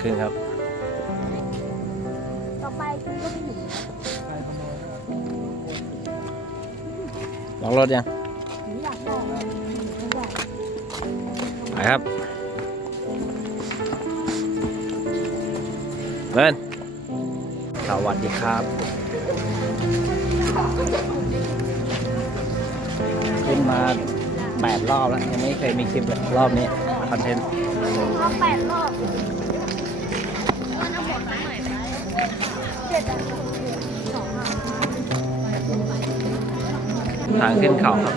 ครึ่งครับ ต่อไปคุณก็ไม่หนีลองรถยังหนีอยากลองเลยหนีไม่ได้ไปครับเดินสวัสดีครับ ขึ้นมาแปดรอบแล้ว ยังไม่เคยมีคลิปเลยรอบนี้ คอนเทนต์รอบแปดรอบ ทางขึ้นเขาครับ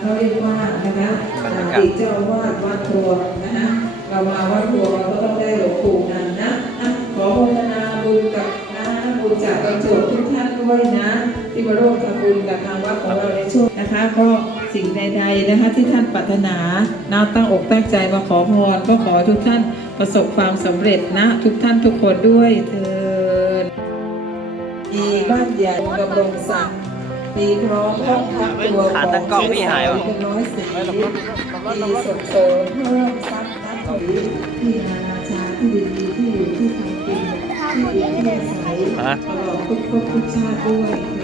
เขาเรียกว่านะคะบรรอดีตเจ้าวาสวัดทัวนะคะเรามาวัดทัวเราก็ต้องได้หลวงปู่นันนะอะขอโมทนาบุญกับนะบุญจากประจวบทุกท่านด้วยนะ ที่มาร่วมทำบุญกับทางวัดของเราในช่วงนะคะก็ สิ่งใดๆนะคะที่ท่านปรารถนานาตั้งอกตั้งใจมาขอพรก็ขอทุกท่านประสบความสำเร็จนะ ทุกท่านทุกคนด้วยเถิดมีบ้านใหญ่กำรงศักดิ์มีพร้อมห้องพักตัวขาตั้งกล้องพี่หายวะน้อยสีมีส่งเสริมเพิ่มทรัพย์นักถือที่นานาชาที่ดีที่อยู่ที่ทำกินที่ดีที่อาศัยตลอดทุกภพทุกชาติด้วย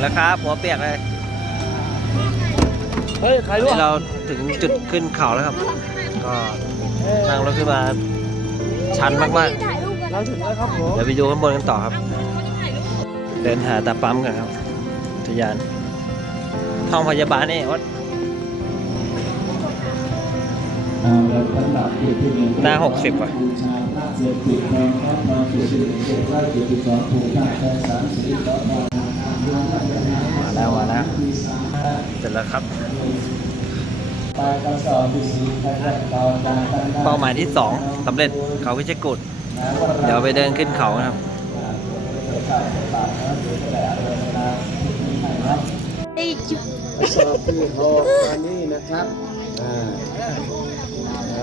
แล้วครับหัวเปียกเลยเฮ้ยใครรู้นี่เราถึงจุดขึ้นเขาแล้วครับ ก็นั่งรถขึ้นมาชันมากถ่ายรูปกันเราถึงแล้วครับผมๆ เดี๋ยวไปดูข้างบนกันต่อครับ เดินหาตาปั๊มกันครับอุทยานห้องพยาบาลนี่วัดหน้า60ว่ะมาแมาแล้วมาแล้วเสร็จแล้วครับ เป้าหมายที่สองสำเร็จเขาพิชกุดเดี๋ยวไปเดินขึ้นเขาครับไอ้จุ๊บสอบที่หกวันนี้นะครับ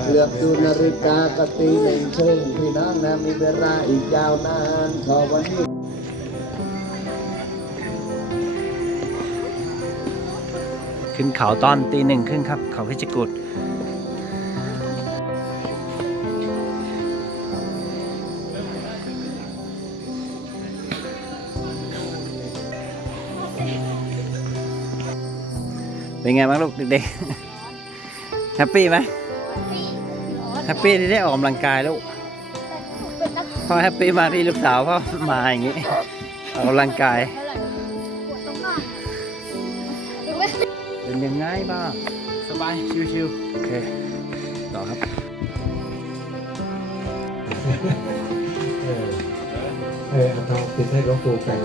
เลือกดูนาฬิกากตีหนึ่งเชิงพี่น้องนะมีเวลาอีกยาวนาน ขอวันนี้ ขึ้นเขาตอนตีหนึ่งครึ่งครับ เขาพิชรกุดเป็นไงบ้างลูกเด็กๆแฮปปี้ไหมแฮปปี้ที่ได้ออกกำลังกายลูกเป็นนักพ่อแฮปปี้มากที่ลูกสาวพ่อมาอย่างนี้ออกกำลังกาย เป็นยังไงบ้าง สบาย ชิวโอเค ต่อครับ เออเออเอาทองติดให้หลวงปู่ไก่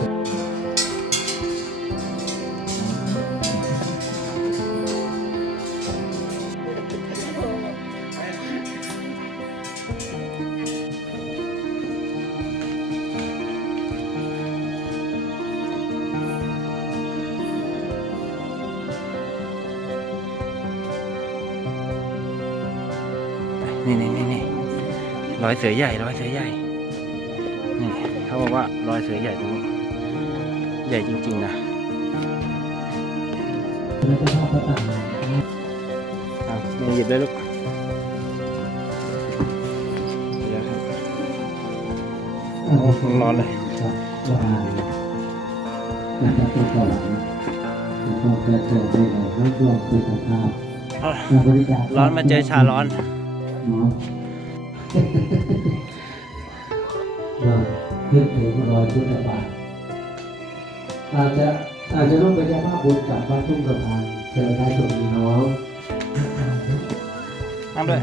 นี่นี่นี่นี่รอยเสือใหญ่รอยเสือใหญ่ นี่เขาบอกว่ารอยเสือใหญ่ตรงนี้ ใหญ่จริงๆนะแล้วก็ทอดพระต่างอะนี่หยิบเลยลูกเดี๋ยวครับโอ้ร้อนเลยครับว่านะครับตัวก่อนผมก็เจอไปเลยรวบรวมคุยกับข้าวอะบริจาคร้อนมาเจอชาร้อน เนาะเราขึ้นถึงรอยพุทธบาทอาจจะอาจจะต้องไปยังว่าบุญกับวัดทุ่งกระพานเจอได้ตรงนี้เนาะทำด้วย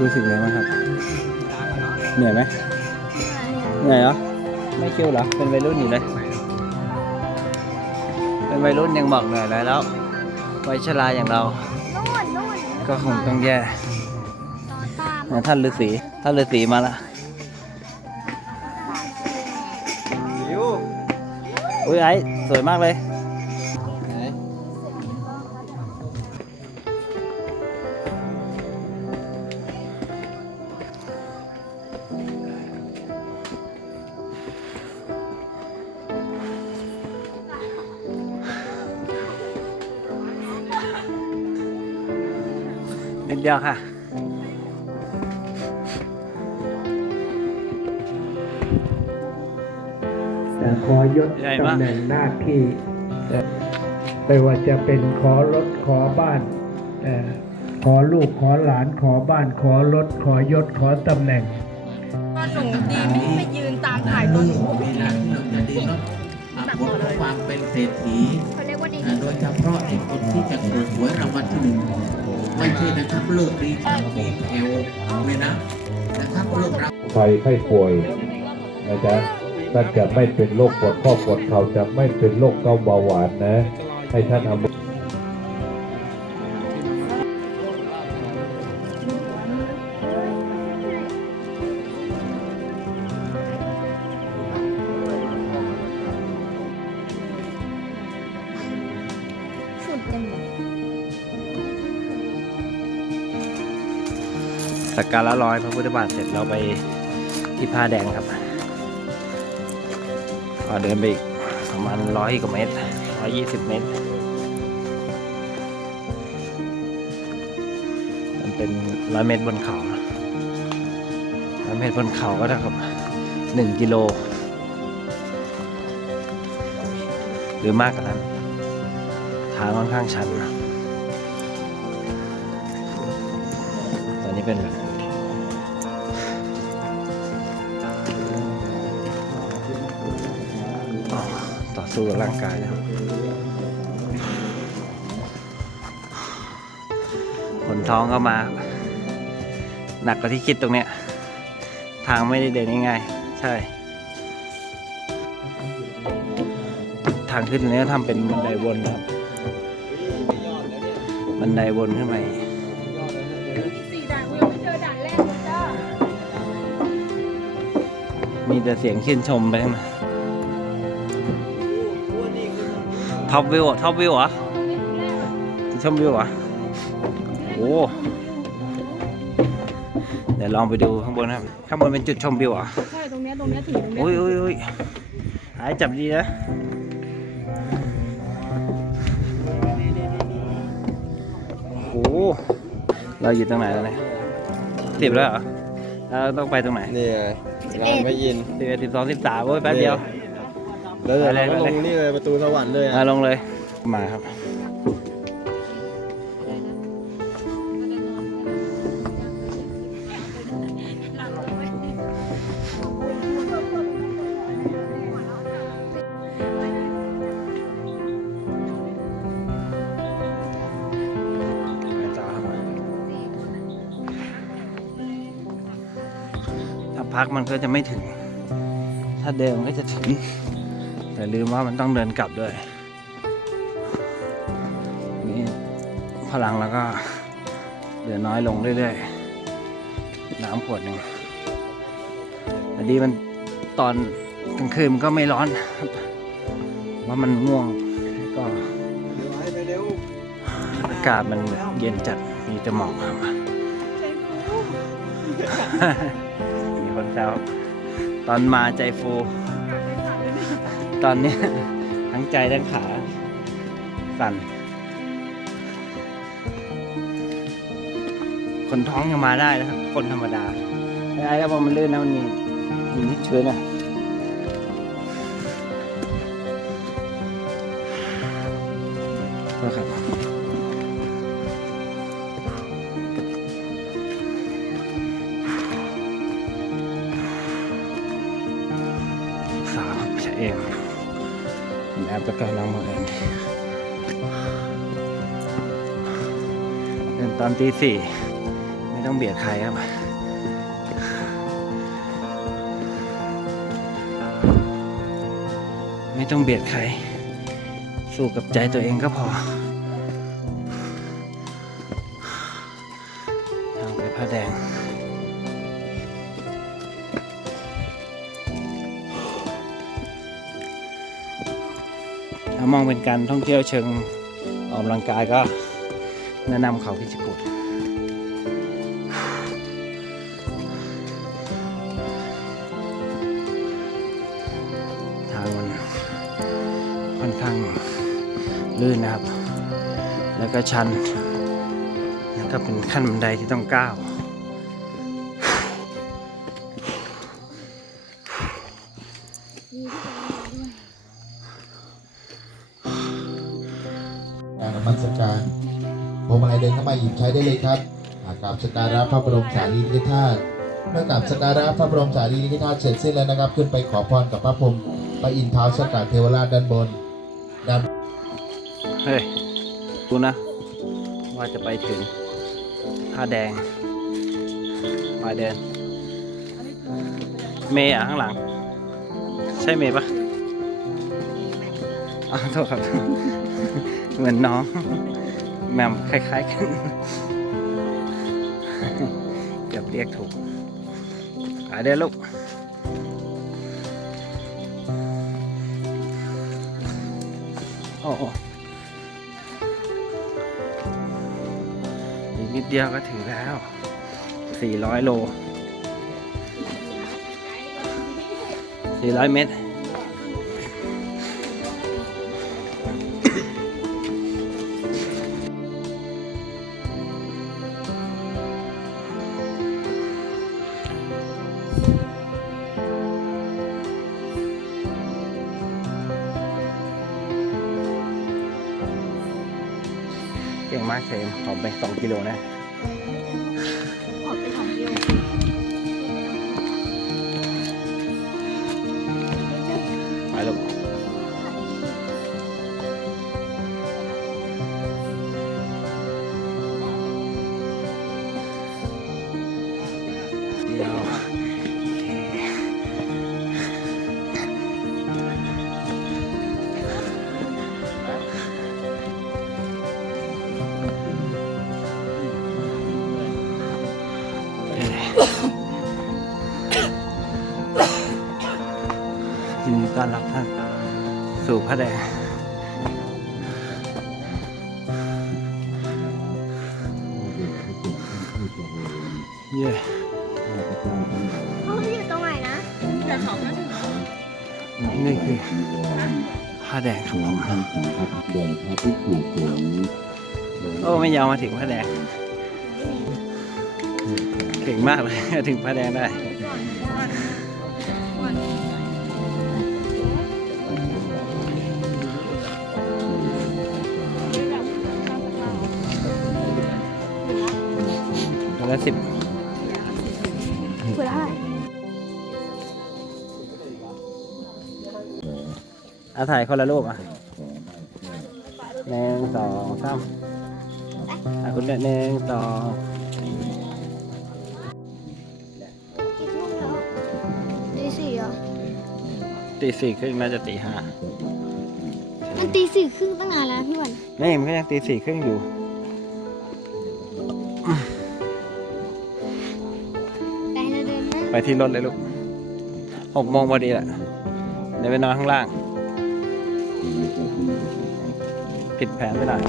รู้สึกไงบ้างครับ เหนื่อยไหมเหนื่อยเหรอ ไม่คิวเหรอ เป็นวัยรุ่นอยู่เลย เป็นวัยรุ่นยังบอกเหนื่อยแล้ว วัยชราอย่างเรา นู่นนู่นก็คงต้องแย่ท่านฤาษีท่านฤาษีมาละอุ้ยไอ้สวยมากเลย นิดเดียวค่ะ แต่ขอยศใหญ่มาก ตำแหน่งหน้าที่เอ่อไม่ว่าจะเป็นขอรถขอบ้านเอ่อขอลูกขอหลานขอบ้านขอรถขอยศขอตำแหน่ง ตอนหนูดีไม่ไปยืนตามถ่ายตอนหนูเวลาที่เราจะได้รับผลของความเป็นเศรษฐีเขาเรียกว่าดี อ่าโดยเฉพาะไอ้คนที่จะถูกหวยรางวัลที่หนึ่ง ไม่ใช่นะครับเลิกดีทำดีแถวเลยนะนะครับโรคเราใครไข้ป่วยนะจ๊ะท่านจะไม่เป็นโรคปวดข้อปวดเข่าจะไม่เป็นโรคเกาต์เบาหวานนะ ให้ท่านเอ สักการะร้อยพระพุทธบาทเสร็จเราไปที่ผ้าแดงครับก็เดินไปอีกประมาณร้อยกว่าเมตรร้อยยี่สิบเมตร มันเป็นร้อยเมตรบนเขาร้อยเมตรบนเขาก็เท่ากับหนึ่งกิโล หรือมากกว่านั้น ทางค่อนข้างชันตอ สู้กับร่างกายแล้วคนท้องก็มา หนักกว่าที่คิดตรงเนี้ย ทางไม่ได้เดินง่ายๆ ใช่ ทางขึ้นตรงนี้ก็ทำเป็นบันไดวนนะครับ บันไดวนขึ้นไปสี่ด่านกูยังไม่เจอด่านแรกเลยจ้ามีแต่เสียงชื่นชมไปทั้งนั้น ท็อปวิวท็อปวิวเหรอจะชมวิวเหรอโอ้เดี๋ยวลองไปดูข้างบนครับ ข้างบนเป็นจุดชมวิวเหรอใช่ตรงเนี้ยตรงเนี้ยถึงตรงเนี้ยอุ้ยอุ้ยอุ้ยหายจับดีนะโอ้โหเราอยู่ตรงไหนแล้วเนี่ยสิบแล้วเหรอเราต้องไปตรงไหนนี่ไงงานไม่ยินสิบเอ็ดสิบสองสิบสามโอ้ยแป๊บเดียว แล้วเดี๋ยวไปเราเลยก็ไปเลยลงนี่เลยประตูสวรรค์เลยมาอะลงเลย มาครับไปต่อครับ ถ้าพักมันก็จะไม่ถึง ถ้าเดินมันก็จะถึง แต่ลืมว่ามันต้องเดินกลับด้วย นี่พลังแล้วก็เหลือน้อยลงเรื่อยๆ น้ำขวดหนึ่งแต่ดีมันตอนกลางคืนมันก็ไม่ร้อนครับว่ามันง่วงแล้วก็อากาศมันเย็นจัดมีแต่หมอกครับมีคนแซวตอนมาใจฟู ตอนนี้ ทั้งใจทั้งขาสั่น คนท้องยังมาได้นะครับ คนธรรมดาไอ้แล้วพอมันลื่นนะมันมีมีนิดชื้นอะก็ครับ ตอนตีสี่ไม่ต้องเบียดใครครับไม่ต้องเบียดใคร สู้กับใจตัวเองก็พอ ทางไปผ้าแดง ถ้ามองเป็นการท่องเที่ยวเชิงออกกำลังกายก็ แนะนำเขาพิจิกุดทางมันค่อนข้างลื่นนะครับ แล้วก็ชันแล้วก็เป็นขั้นบันไดที่ต้องก้าว ได้เลยครับอากราบสการะพระบรมสารีริกธาตุเมื่อกราบสการะพระบรมสารีริกธาตุเสร็จสิ้นแล้วนะครับ ขึ้นไปขอพรกับพระพรหมพระอินทร์เท้าสกัดเทวราชด้านบนด้านเฮ้ยดูนะ ว่าจะไปถึงผ้าแดงปลาเดินเมย์อะข้างหลัง ใช่เมย์ปะอ้าวโทษครับ เหมือนน้องแหมมคล้ายๆกัน เกือบเรียกถูกไปเดินลูกโอ้อีกนิดเดียวก็ถึงแล้ว 400 โล 400 เมตร มากเชมขอไป 2 กิโลนะ สู่พระแดงเย้เขาอยู่ตรงไหนนะแต่เขาก็ถึงนี่คือผ้าแดงครับผมโอ้ไม่ยาวมาถึงผ้าแดง เก่งมากเลย ถึงผ้าแดงได้ ละสิบเพื่ออะไรอาถ่ายคนละรูปอะหนึ่งสองสามอะคุณเนี่ยหนึ่งสองกี่ทุ่มแล้วตีสี่เหรอตีสี่ครึ่งน่าจะตีห้ามันตีสี่ครึ่งตั้งนานแล้วพี่วันนี่มันก็ยังตีสี่ครึ่งอยู่ ไปที่รถเลยลูกหกโมงพอดีแหละเดี๋ยวไปนอนข้างล่าง ผิดแผนไปหน่อย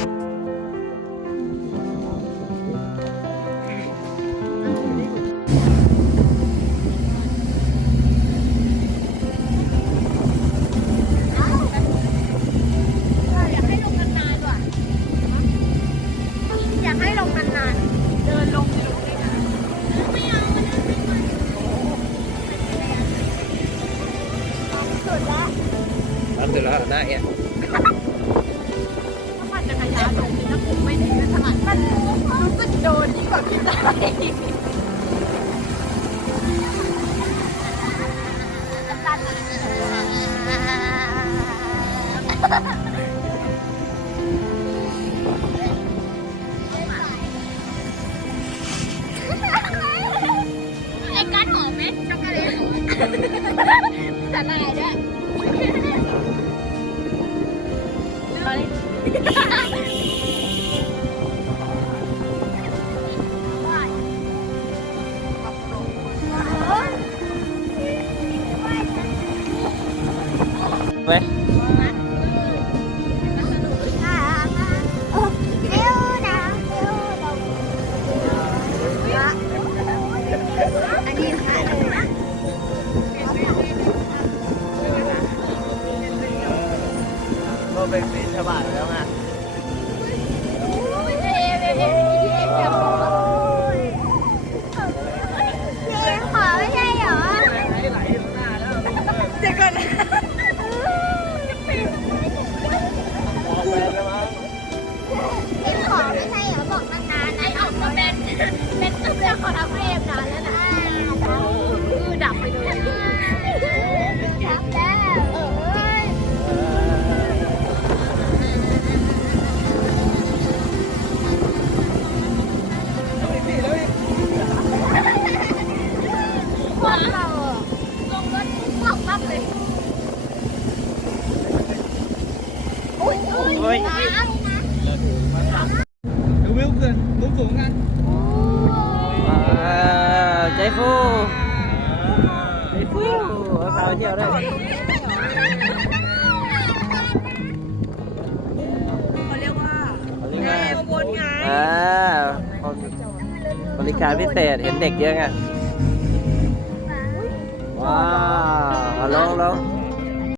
โดน vậy โอ้ยดูวิวเขื่อนสูงสูงกันใจฟูใจฟูเอาพาเที่ยวได้เขาเรียกว่าแนวบนไงอ่าบริการพิเศษเห็นเด็กเยอะไงว้าวลงลง